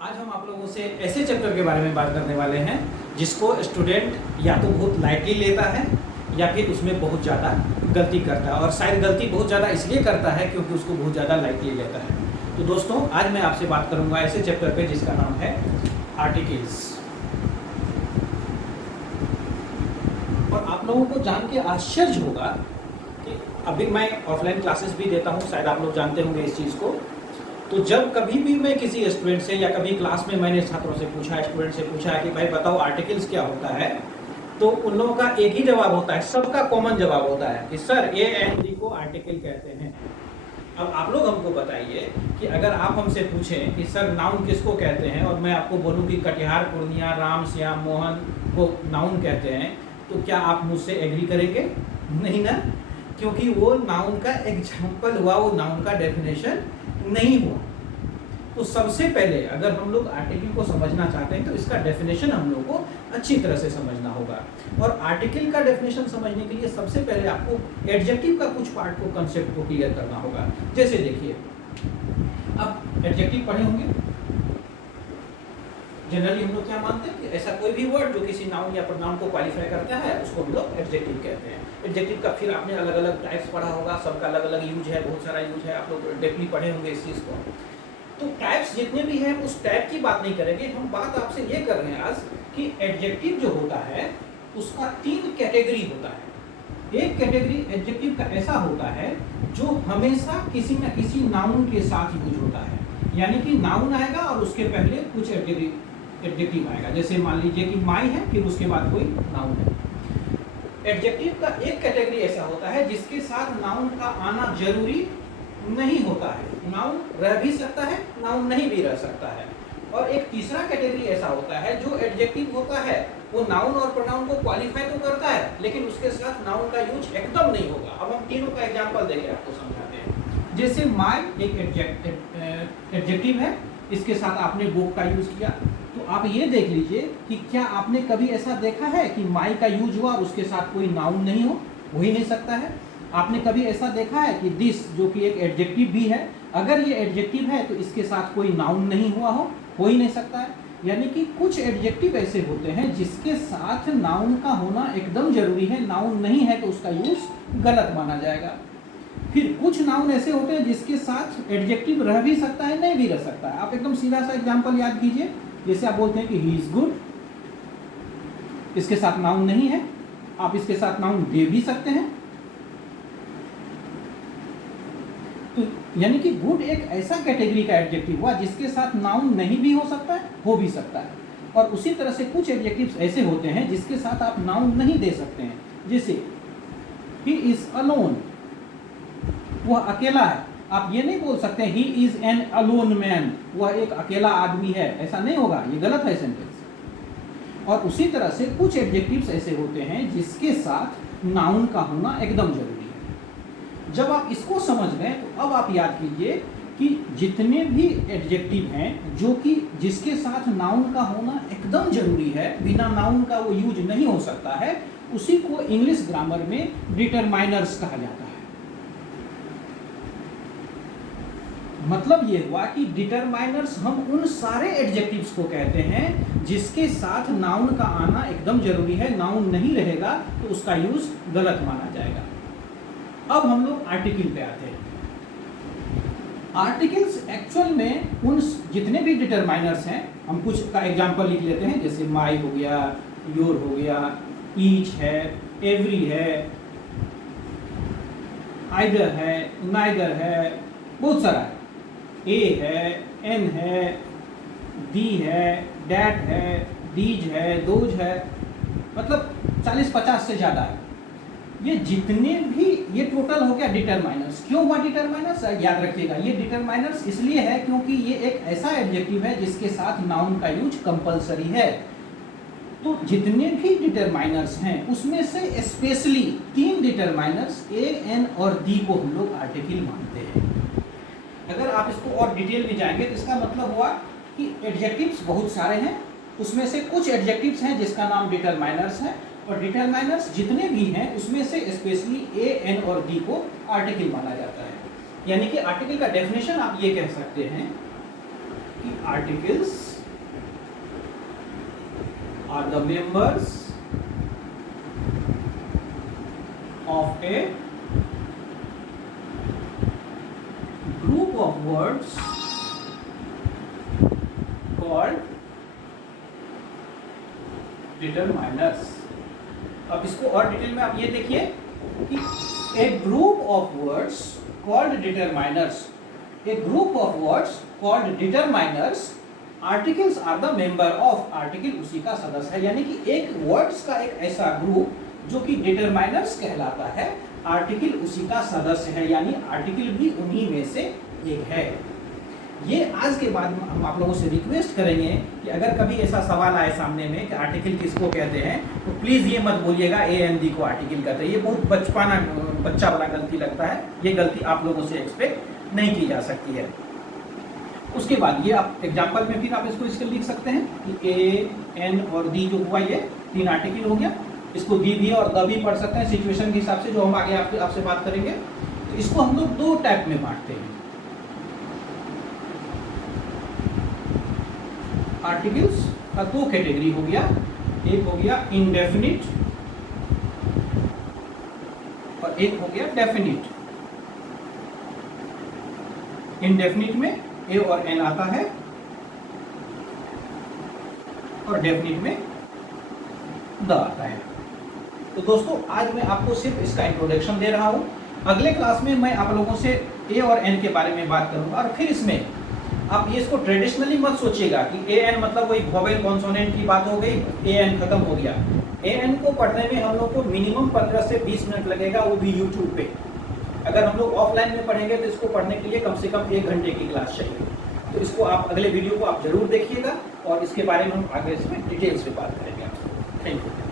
आज हम आप लोगों से ऐसे चैप्टर के बारे में बात करने वाले हैं जिसको स्टूडेंट या तो बहुत लाइटली लेता है या फिर उसमें बहुत ज़्यादा गलती करता है, और शायद गलती बहुत ज़्यादा इसलिए करता है क्योंकि उसको बहुत ज़्यादा लाइटली लेता है। तो दोस्तों, आज मैं आपसे बात करूंगा ऐसे चैप्टर पे जिसका नाम है आर्टिकल्स। और आप लोगों को जान के आश्चर्य होगा कि अभी मैं ऑफलाइन क्लासेस भी देता हूँ, शायद आप लोग जानते होंगे इस चीज़ को। तो जब कभी भी मैं किसी स्टूडेंट से या कभी क्लास में मैंने छात्रों से पूछा, स्टूडेंट से पूछा कि भाई बताओ आर्टिकल्स क्या होता है, तो उन लोगों का एक ही जवाब होता है, सबका कॉमन जवाब होता है कि सर ए एंड डी को आर्टिकल कहते हैं। अब आप लोग हमको बताइए कि अगर आप हमसे पूछें कि सर नाउन किसको कहते हैं, और मैं आपको बोलूं कि कटिहार, पूर्णिया, राम, श्याम, मोहन को नाउन कहते हैं, तो क्या आप मुझसे एग्री करेंगे? नहीं ना, क्योंकि वो नाउन का एग्जाम्पल हुआ, वो नाउन का डेफिनेशन नहीं हुआ। तो सबसे पहले अगर हम लोग आर्टिकल को समझना चाहते हैं तो इसका डेफिनेशन हम लोग को अच्छी तरह से समझना होगा। और आर्टिकल का डेफिनेशन समझने के लिए सबसे पहले आपको एडजेक्टिव का कुछ पार्ट को, कंसेप्ट को क्लियर करना होगा। जैसे देखिए, अब एडजेक्टिव पढ़े होंगे, जनरली हम लोग क्या मानते हैं कि ऐसा कोई भी वर्ड जो किसी नाउन या प्रोनाउन को क्वालिफाई करता है उसको हम लोग एडजेक्टिव कहते हैं। एडजेक्टिव का फिर आपने अलग अलग टाइप्स पढ़ा होगा, सबका अलग अलग यूज है, बहुत सारा यूज है, आप लोग डेफली पढ़े होंगे इस चीज़ को। तो टाइप्स जितने भी हैं उस टाइप की बात नहीं करेंगे, हम बात आपसे ये कर रहे हैं आज कि एडजेक्टिव जो होता है उसका 3 कैटेगरी होता है। एक कैटेगरी एडजेक्टिव का ऐसा होता है जो हमेशा किसी न किसी नाउन के साथ यूज होता है, यानी कि नाउन आएगा और उसके पहले कुछ एडजेक्टिव आएगा। जैसे मान लीजिए कि माई है, फिर उसके बाद कोई नाउन है। एडजेक्टिव का एक कैटेगरी ऐसा होता है जिसके साथ नाउन का आना जरूरी नहीं होता है, नाउन रह भी सकता है, नाउन नहीं भी रह सकता है। और एक तीसरा कैटेगरी ऐसा होता है जो एडजेक्टिव होता है वो नाउन और प्रोनाउन को क्वालिफाई तो करता है लेकिन उसके साथ नाउन का यूज एकदम नहीं होगा। अब हम तीनों का एग्जांपल देके आपको समझाते हैं। जैसे माई एक एडजेक्टिव है, इसके साथ आपने बुक का यूज किया, तो आप ये देख लीजिए कि क्या आपने कभी ऐसा देखा है कि माई का यूज हुआ और उसके साथ कोई नाउन नहीं हो ही नहीं सकता है। आपने कभी ऐसा देखा है कि दिस जो कि एक एडजेक्टिव भी है, अगर ये एडजेक्टिव है तो इसके साथ कोई नाउन नहीं हुआ हो ही नहीं सकता है। यानी कि कुछ एडजेक्टिव ऐसे होते हैं जिसके साथ नाउन का होना एकदम जरूरी है, नाउन नहीं है तो उसका यूज गलत माना जाएगा। फिर कुछ नाउन ऐसे होते हैं जिसके साथ एडजेक्टिव रह भी सकता है, नहीं भी रह सकता है। आप एकदम सीधा सा एग्जाम्पल याद कीजिए, जैसे आप बोलते हैं कि ही इज गुड, इसके साथ नाउन नहीं है, आप इसके साथ नाउन दे भी सकते हैं। तो यानी कि गुड एक ऐसा कैटेगरी का एडजेक्टिव हुआ जिसके साथ नाउन नहीं भी हो सकता है, हो भी सकता है। और उसी तरह से कुछ एडजेक्टिव्स ऐसे होते हैं जिसके साथ आप नाउन नहीं दे सकते हैं। जैसे ही इज अलोन, वह अकेला है, आप ये नहीं बोल सकते he is an alone man, वह एक अकेला आदमी है, ऐसा नहीं होगा, ये गलत है सेंटेंस। और उसी तरह से कुछ एडजेक्टिव्स ऐसे होते हैं जिसके साथ नाउन का होना एकदम जरूरी है। जब आप इसको समझ गए तो अब आप याद कीजिए कि जितने भी एडजेक्टिव हैं जो कि जिसके साथ नाउन का होना एकदम जरूरी है, बिना नाउन का वो यूज नहीं हो सकता है, उसी को इंग्लिश ग्रामर में डिटरमाइनर्स कहा जाता है। मतलब ये हुआ कि डिटरमाइनर्स हम उन सारे एडजेक्टिव्स को कहते हैं जिसके साथ नाउन का आना एकदम जरूरी है, नाउन नहीं रहेगा तो उसका यूज गलत माना जाएगा। अब हम लोग आर्टिकल पे आते हैं। आर्टिकल्स एक्चुअल में उन जितने भी डिटरमाइनर्स हैं, हम कुछ का एग्जांपल लिख लेते हैं, जैसे माई हो गया, योर हो गया, ईच है, एवरी है, आइदर है, नाइदर है, बहुत सारा है, ए है, एन है, दी है, डैट है, दीज है, दोज है, मतलब 40-50 से ज़्यादा है। ये जितने भी, ये टोटल हो गया डिटरमाइनर्स। क्यों हुआ डिटरमाइनर्स? याद रखिएगा, ये डिटरमाइनर्स इसलिए है क्योंकि ये एक ऐसा एडजेक्टिव है जिसके साथ नाउन का यूज कंपलसरी है। तो जितने भी डिटरमाइनर्स हैं उसमें से स्पेशली 3 डिटरमाइनर्स ए, एन और दी को हम लोग आर्टिकल मानते हैं। अगर आप इसको और डिटेल में जाएंगे तो इसका मतलब हुआ कि एडजेक्टिव्स बहुत सारे हैं, उसमें से कुछ एडजेक्टिव्स हैं जिसका नाम डिटरमाइनर्स है, और डिटरमाइनर्स जितने भी हैं उसमें से स्पेशली ए, एन और डी को आर्टिकल माना जाता है। यानी कि आर्टिकल का डेफिनेशन आप ये कह सकते हैं कि articles are the members of a group of words called determiners। अब इसको और डिटेल में आप ये देखिए कि a group of words called determiners, a group of words called determiners, articles are the member of, article उसी का सदस्य है। यानी कि एक वर्ड्स का एक ऐसा ग्रुप जो कि डिटरमाइनर्स कहलाता है, आर्टिकल उसी का सदस्य है, यानी आर्टिकल भी उन्हीं में से एक है। ये आज के बाद हम आप लोगों से रिक्वेस्ट करेंगे कि अगर कभी ऐसा सवाल आए सामने में कि आर्टिकल किसको कहते हैं, तो प्लीज़ ये मत बोलिएगा ए एन डी को आर्टिकल कहते हैं। ये बहुत बच्चा वाला गलती लगता है, ये गलती आप लोगों से एक्सपेक्ट नहीं की जा सकती है। उसके बाद ये आप एग्जाम्पल में फिर आप इसको इसके लिख सकते हैं कि ए एन और दी जो हुआ ये 3 आर्टिकल हो गया। इसको दी भी और द भी पढ़ सकते हैं सिचुएशन के हिसाब से, जो हम आगे आपसे बात करेंगे। तो इसको हम लोग 2 टाइप में बांटते हैं। आर्टिकल्स का 2 कैटेगरी हो गया, एक हो गया इनडेफिनिट और एक हो गया डेफिनिट। इनडेफिनिट में ए और एन आता है और डेफिनिट में द आता है। तो दोस्तों आज मैं आपको सिर्फ इसका इंट्रोडक्शन दे रहा हूं। अगले क्लास में मैं आप लोगों से ए और एन के बारे में बात करूंगा, और फिर इसमें आप ये इसको ट्रेडिशनली मत सोचिएगा कि ए एन मतलब वही वोवेल कॉन्सोनेंट की बात हो गई, ए एन खत्म हो गया। ए एन को पढ़ने में हम लोग को मिनिमम 15 से 20 मिनट लगेगा, वो भी यूट्यूब पे। अगर हम लोग ऑफलाइन में पढ़ेंगे तो इसको पढ़ने के लिए कम से कम 1 घंटे की क्लास चाहिए। तो इसको आप अगले वीडियो को आप जरूर देखिएगा, और इसके बारे में हम आगे इसमें डिटेल्स में बात करेंगे। Thank you.